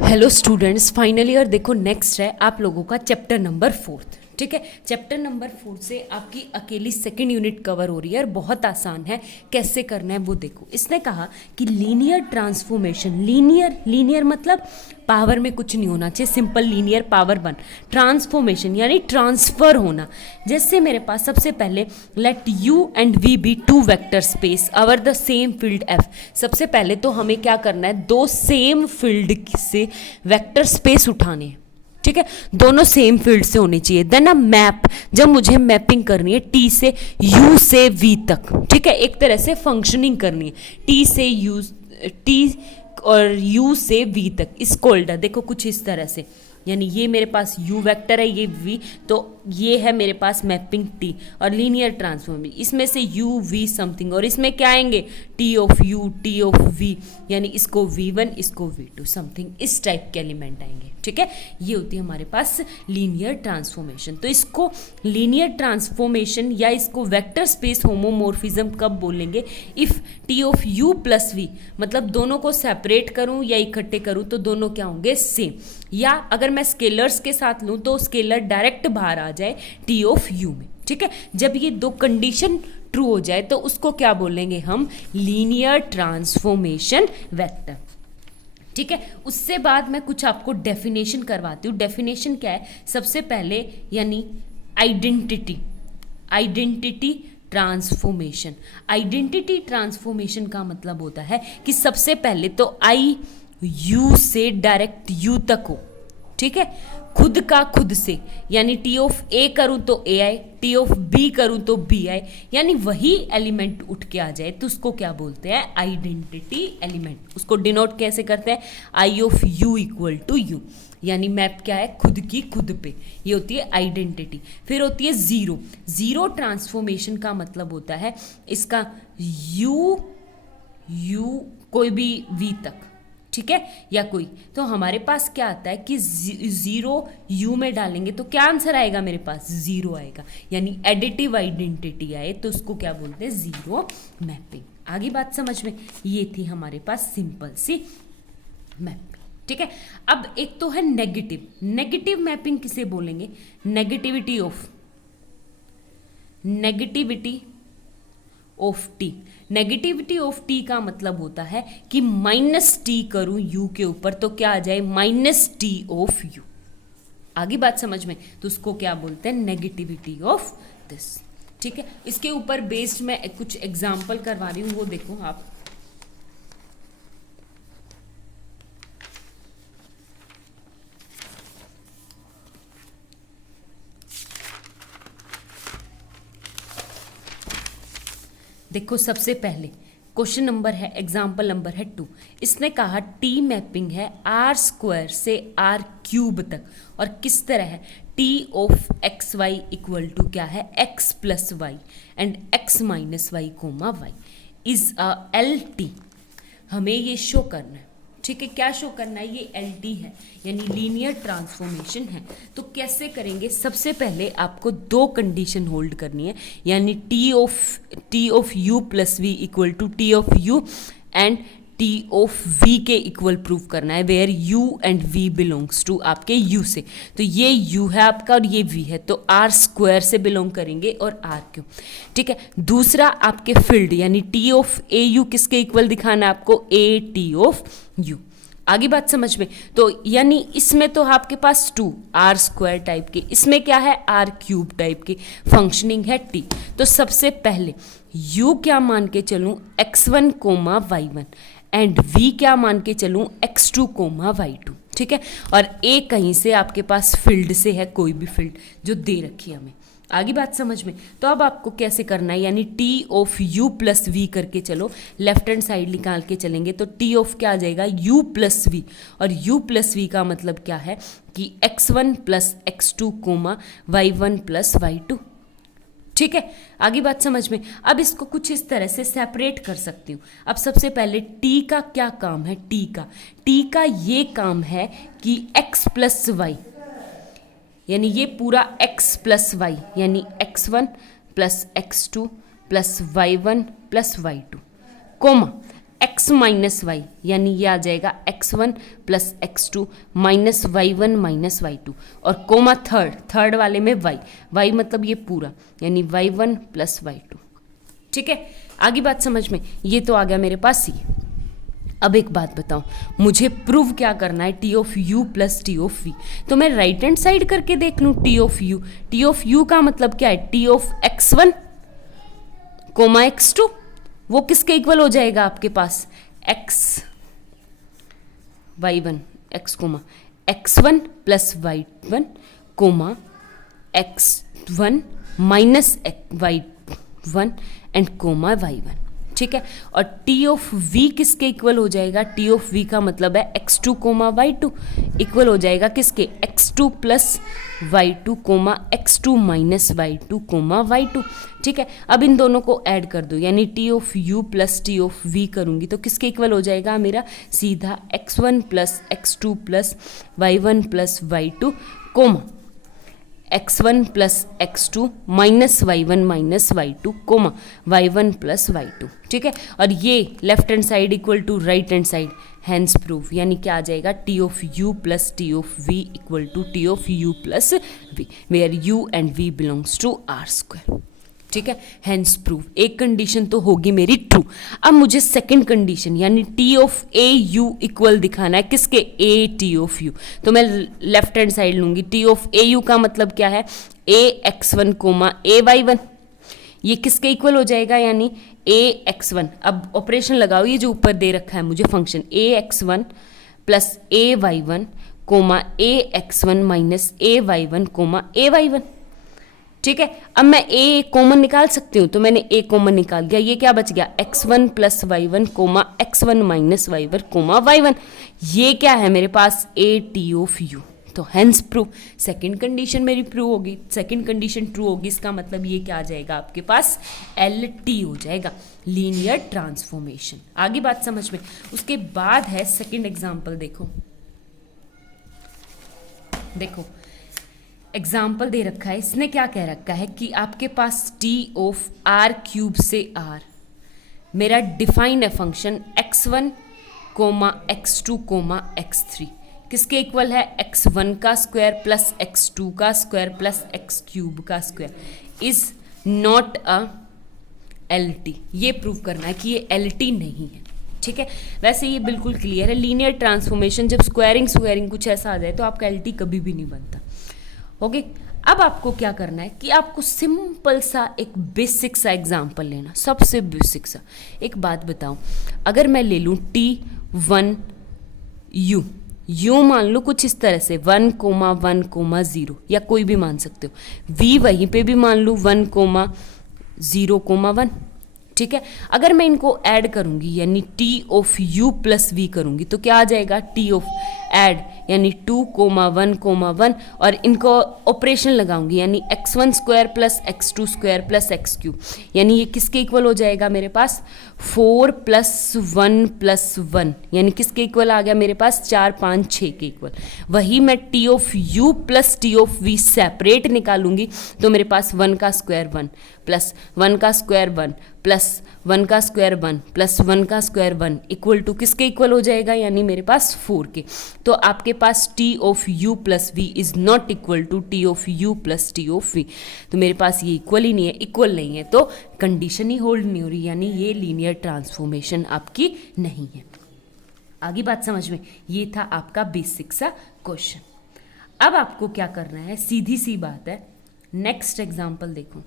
Hello students, final year देखो next है आप लोगों का चैप्टर नंबर 4। ठीक है, चैप्टर नंबर 4 से आपकी अकेली सेकंड यूनिट कवर हो रही है और बहुत आसान है। कैसे करना है वो देखो। इसने कहा कि लीनियर ट्रांसफॉर्मेशन, लीनियर मतलब पावर में कुछ नहीं होना चाहिए, सिंपल लीनियर पावर 1। ट्रांसफॉर्मेशन यानी ट्रांसफर होना। जैसे मेरे पास सबसे पहले let U and V be two vector space over the same field F. सबसे पहले तो हमें क्या करना है, दो सेम फील्ड से वेक्टर स्पेस उठाने हैं। ठीक है, दोनों सेम फील्ड से होनी चाहिए। देन अ मैप, जब मुझे मैपिंग करनी है टी से यू से वी तक। ठीक है, एक तरह से फंक्शनिंग करनी है टी से यू, टी और यू से वी तक। इस कोल्डर देखो कुछ इस तरह से, यानी ये मेरे पास u वेक्टर है, ये v, तो ये है मेरे पास मैपिंग t और लीनियर ट्रांसफॉर्म इसमें से u v समथिंग, और इसमें क्या आएंगे t of u t of v, यानी इसको v1 इसको v2 समथिंग, इस टाइप के एलिमेंट आएंगे। ठीक है, ये होती है हमारे पास लीनियर ट्रांसफॉर्मेशन। तो इसको लीनियर ट्रांसफॉर्मेशन या इसको वेक्टर स्पेस होमोमॉर्फिज्म कब बोलेंगे, if t of u plus v, मतलब दोनों को सेपरेट करूं या इकट्ठे करूं तो दोनों क्या होंगे, सेम। या अगर मैं स्केलर्स के साथ लूं तो स्केलर डायरेक्ट बाहर आ जाए t ऑफ u में। ठीक है, जब ये दो कंडीशन ट्रू हो जाए तो उसको क्या बोलेंगे हम, लीनियर ट्रांसफॉर्मेशन वेक्टर। ठीक है, उससे बाद मैं कुछ आपको डेफिनेशन करवाती हूँ। डेफिनेशन क्या है, सबसे पहले यानी आइडेंटिटी ट्रांसफॉर्मेशन। आइडेंटिटी ट्रांसफॉर्मेशन का मतलब होता है कि सबसे पहले तो आई यू से डायरेक्ट यू तक हो। ठीक है, खुद का खुद से, यानी टी ऑफ ए करूँ तो ए आए, टी ऑफ बी करूँ तो बी आए, यानी वही एलिमेंट उठ के आ जाए तो उसको क्या बोलते हैं, आइडेंटिटी एलिमेंट। उसको डिनोट कैसे करते हैं, i of u equal to u, यानी मैप क्या है, खुद की खुद पे, ये होती है आइडेंटिटी। फिर होती है जीरो ट्रांसफॉर्मेशन का मतलब होता है इसका यू कोई भी वी तक। ठीक है, या कोई, तो हमारे पास क्या आता है कि जीरो यू में डालेंगे तो क्या आंसर आएगा, मेरे पास जीरो आएगा, यानी एडिटिव आइडेंटिटी आए तो उसको क्या बोलते हैं, जीरो मैपिंग। आगे बात समझ में, ये थी हमारे पास सिंपल सी मैपिंग। ठीक है, अब एक तो है नेगेटिव मैपिंग किसे बोलेंगे, negativity of T. Negativity of T का मतलब होता है कि माइनस टी करूं यू के ऊपर तो क्या आ जाए, माइनस टी ऑफ यू। आगे बात समझ में, तो उसको क्या बोलते हैं, नेगेटिविटी ऑफ दिस। ठीक है, इसके ऊपर बेस्ड मैं कुछ एग्जाम्पल करवा रही हूं, वो देखो आप। देखो सबसे पहले क्वेश्चन नंबर है, एग्जाम्पल नंबर है 2। इसने कहा टी मैपिंग है आर स्क्वायर से आर क्यूब तक, और किस तरह है, T of X Y equal to क्या है, X plus Y and X minus Y comma Y is a L T. हमें ये शो करना है। ठीक है, क्या शो करना है, ये एल टी है, यानी लीनियर ट्रांसफॉर्मेशन है। तो कैसे करेंगे, सबसे पहले आपको दो कंडीशन होल्ड करनी है, यानी T of you plus V equal to T of U and T of V के इक्वल प्रूव करना है, where U and V belongs to आपके यू से। तो ये यू है आपका और ये वी है, तो आर स्क्वायर से बिलोंग करेंगे और आर क्यों। ठीक है, दूसरा आपके फील्ड, यानी टी ऑफ ए यू किसके इक्वल दिखाना है आपको, ए टी ऑफ यू। आगे बात समझ में, तो यानी इसमें तो आपके पास 2 आर स्क्वायर टाइप के, इसमें क्या है, आर क्यूब टाइप की फंक्शनिंग है टी। तो सबसे पहले u क्या मान के चलूँ, x1 coma y1 and v क्या मान के चलूँ, x2 कोमा y2। ठीक है, और a कहीं से आपके पास फील्ड से है, कोई भी फील्ड जो दे रखी है हमें। आगे बात समझ में, तो अब आपको कैसे करना है, यानी T of you plus V करके चलो, लेफ्ट हैंड साइड निकाल के चलेंगे तो टी ऑफ क्या आ जाएगा, यू प्लस वी, और यू प्लस वी का मतलब क्या है कि x1 plus x2 coma y1 plus y2। ठीक है, आगे बात समझ में। अब इसको कुछ इस तरह से सेपरेट कर सकती हूँ। अब सबसे पहले टी का क्या काम है, टी का ये काम है कि x प्लस वाई, यानी ये पूरा x प्लस वाई, यानी x1 plus x2 plus y1 plus y2 comma x minus Y, यानी ये आ जाएगा x1 plus x2 minus y1 minus y2, और कोमा थर्ड वाले में y मतलब ये पूरा, यानी y1 प्लस y2। ठीक है, आगे बात समझ में, ये तो आ गया मेरे पास सी। अब एक बात बताओ, मुझे प्रूव क्या करना है, T of you plus T of we. तो मैं राइट हैंड साइड करके देख लूँ T of U. T of U का मतलब क्या है, T of x1 comma x2, वो किसके इक्वल हो जाएगा आपके पास, y1 x comma x1 plus y1 comma x1 minus y1 and comma y1। ठीक है, और टी ऑफ v किसके इक्वल हो जाएगा, टी ऑफ v का मतलब है x2 कोमा y2 इक्वल हो जाएगा किसके, x2 plus y2 coma x2 minus y2 coma y2। ठीक है, अब इन दोनों को ऐड कर दो, यानी T of u plus T of v करूंगी तो किसके इक्वल हो जाएगा मेरा, सीधा x1 plus x2 plus y1 plus y2 comma x1 plus x2 minus y1 minus y2 comma y1 plus y2। ठीक है, और ये left hand side equal to right hand side, hence proof, यानी क्या आ जाएगा, T of u plus T of v equal to T of u plus v, where u and v belongs to R square. ठीक है, hence proof. एक condition तो होगी मेरी ट्रू। अब मुझे सेकंड कंडीशन यानी T of A you equal दिखाना है किसके, ए टी ऑफ यू। तो मैं लेफ्ट हैंड साइड लूंगी, टी ऑफ ए यू का मतलब क्या है, ए x1 कोमा ए y1, ये किसके इक्वल हो जाएगा, यानी ए x1। अब ऑपरेशन लगाओ, ये जो ऊपर दे रखा है मुझे फंक्शन, ए x1 प्लस ए y1 कोमा ए x1 माइनस ए y1 कोमा ए y1। ठीक है, अब मैं ए कॉमन निकाल सकती हूँ, तो मैंने ए कॉमन निकाल दिया, ये क्या बच गया, x1 plus y1 comma x1 minus y1 coma y1। ये क्या है मेरे पास, ए टी ऑफ यू। तो हेंस प्रूफ, सेकंड कंडीशन मेरी प्रूव होगी, सेकंड कंडीशन ट्रू होगी, इसका मतलब ये क्या आ जाएगा आपके पास, एल टी हो जाएगा, लीनियर ट्रांसफॉर्मेशन। आगे बात समझ में। उसके बाद है सेकंड एग्जांपल, देखो एग्जाम्पल दे रखा है, इसने क्या कह रखा है कि आपके पास टी ऑफ आर क्यूब से आर, मेरा डिफाइन है function x1 comma x2 comma x3 किसके इक्वल है, x1 का स्क्वायर प्लस x2 का स्क्वायर प्लस x क्यूब का square is not a L T. ये प्रूव करना है कि ये एल टी नहीं है। ठीक है, वैसे ये बिल्कुल क्लियर है, लीनियर ट्रांसफॉर्मेशन जब स्क्वायरिंग कुछ ऐसा आ जाए तो आपका एल टी कभी भी नहीं बनता। ओके, अब आपको क्या करना है कि आपको सिंपल सा एक बेसिक सा एग्जांपल लेना, सबसे बेसिक सा। एक बात बताऊं, अगर मैं ले लूं t1 u मान लो कुछ इस तरह से 1 कोमा 1 कोमा 0, या कोई भी मान सकते हो, v वहीं पे भी मान लूँ 1 कोमा 0 कोमा 1। ठीक है, अगर मैं इनको ऐड करूंगी यानी T of you plus V करूंगी तो क्या आ जाएगा, टी ऑफ ऐड यानी 2 कोमा 1 कोमा 1, और इनको ऑपरेशन लगाऊंगी यानी x1 square plus x2 square plus x cube, यानी ये किसके इक्वल हो जाएगा मेरे पास, 4 प्लस 1 प्लस 1, यानी किसके इक्वल आ गया मेरे पास, 4 5 6 के इक्वल। वही मैं T of you plus T of v separate निकालूंगी तो मेरे पास 1 का स्क्वायर 1 प्लस 1 का स्क्वायर 1 प्लस 1 का स्क्वायर 1 प्लस 1 का स्क्वायर 1 इक्वल टू किसके इक्वल हो जाएगा, यानी मेरे पास 4 के। तो आपके पास T of you plus we is not equal to T of you plus T of we. तो मेरे पास ये इक्वल ही नहीं है, इक्वल नहीं है तो कंडीशन ही होल्ड नहीं हो रही, यानी ये लीनियर ट्रांसफॉर्मेशन आपकी नहीं है। आगे बात समझ में, ये था आपका बेसिक सा क्वेश्चन। अब आपको क्या करना है, सीधी सी बात है, नेक्स्ट एग्जाम्पल देखो।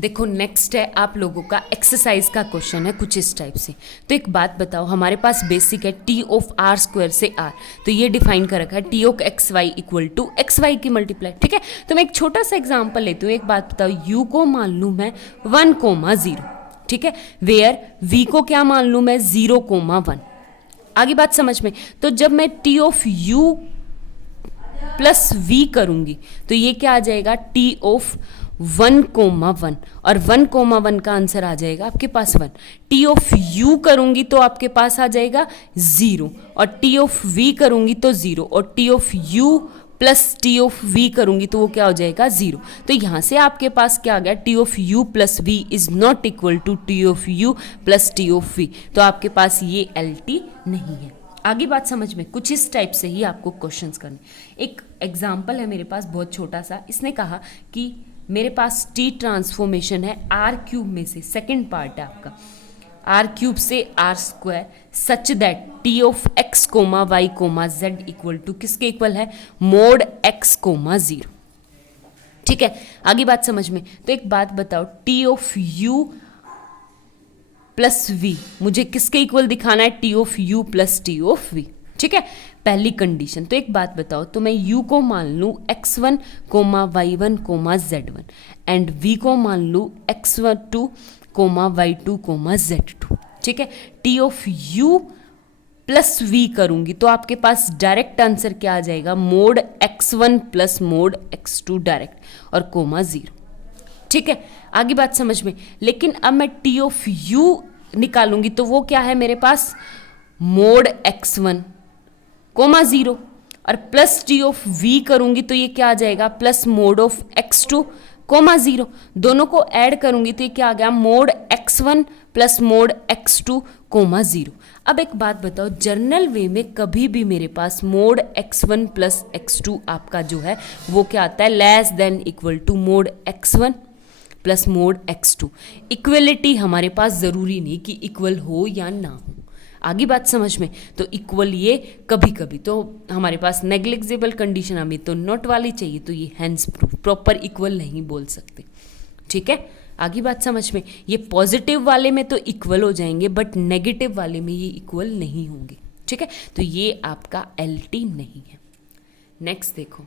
देखो नेक्स्ट है आप लोगों का एक्सरसाइज का क्वेश्चन है कुछ इस टाइप से। तो एक बात बताओ, हमारे पास बेसिक है टी ऑफ आर स्क्वायर से आर, तो ये डिफाइन कर रखा है T of X Y equal to X Y की मल्टीप्लाई। ठीक है, तो मैं एक छोटा सा एग्जांपल लेती हूँ। एक बात बताओ, यू को मान लूँ मैं 1 कोमा 0, ठीक है, वेयर वी को क्या मान लूँ मैं 0 कोमा 1। आगे बात समझ में। तो जब मैं T of you plus V करूँगी तो ये क्या आ जाएगा, टी ऑफ 1 कोमा 1, और 1 कोमा 1 का आंसर आ जाएगा आपके पास 1। टी ऑफ यू करूंगी तो आपके पास आ जाएगा 0, और टी ऑफ वी करूंगी तो 0, और T of you plus T of V करूंगी तो वो क्या हो जाएगा 0। तो यहाँ से आपके पास क्या आ गया, T of you plus we is not equal to T of you plus T of we. तो आपके पास ये एल टी नहीं है। आगे बात समझ में, कुछ इस टाइप से ही आपको क्वेश्चंस करने। एक एग्जाम्पल है मेरे पास बहुत छोटा सा। इसने कहा कि मेरे पास टी ट्रांसफॉर्मेशन है आर क्यूब में से, सेकंड पार्ट है आपका, आर क्यूब से R square such that T of X comma Y comma Z equal to किसके इक्वल है, मोड एक्स कोमा 0। ठीक है, आगे बात समझ में। तो एक बात बताओ, T of you plus V मुझे किसके इक्वल दिखाना है, T of you plus T of V. ठीक है, पहली कंडीशन। तो एक बात बताओ, तो मैं u को मान लूँ x1 coma y1 coma z1 and v को मान लूँ x2 coma y2 coma z2। ठीक है, t of u plus v करूंगी तो आपके पास डायरेक्ट आंसर क्या आ जाएगा, mode x1 plus mod x2 direct और कोमा 0। ठीक है, आगे बात समझ में। लेकिन अब मैं टी ऑफ यू निकालूंगी तो वो क्या है मेरे पास, मोड x1 कोमा 0 और प्लस टी ऑफ वी करूंगी तो ये क्या आ जाएगा, plus mode of x2 coma 0। दोनों को ऐड करूंगी तो ये क्या आ गया, mode x1 plus mod x2 coma 0। अब एक बात बताओ, जर्नल वे में कभी भी मेरे पास मोड x1 प्लस x2 आपका जो है वो क्या आता है, less than equal to mod x1 plus mod x2। Equality हमारे पास ज़रूरी नहीं कि इक्वल हो या ना हो। आगे बात समझ में। तो इक्वल ये कभी कभी तो हमारे पास नेग्लिजिबल कंडीशन हमें तो नॉट वाली चाहिए, तो ये हैंस प्रूफ प्रॉपर इक्वल नहीं बोल सकते। ठीक है, आगे बात समझ में। ये पॉजिटिव वाले में तो इक्वल हो जाएंगे बट नेगेटिव वाले में ये इक्वल नहीं होंगे। ठीक है, तो ये आपका एल टी नहीं है। नेक्स्ट देखो,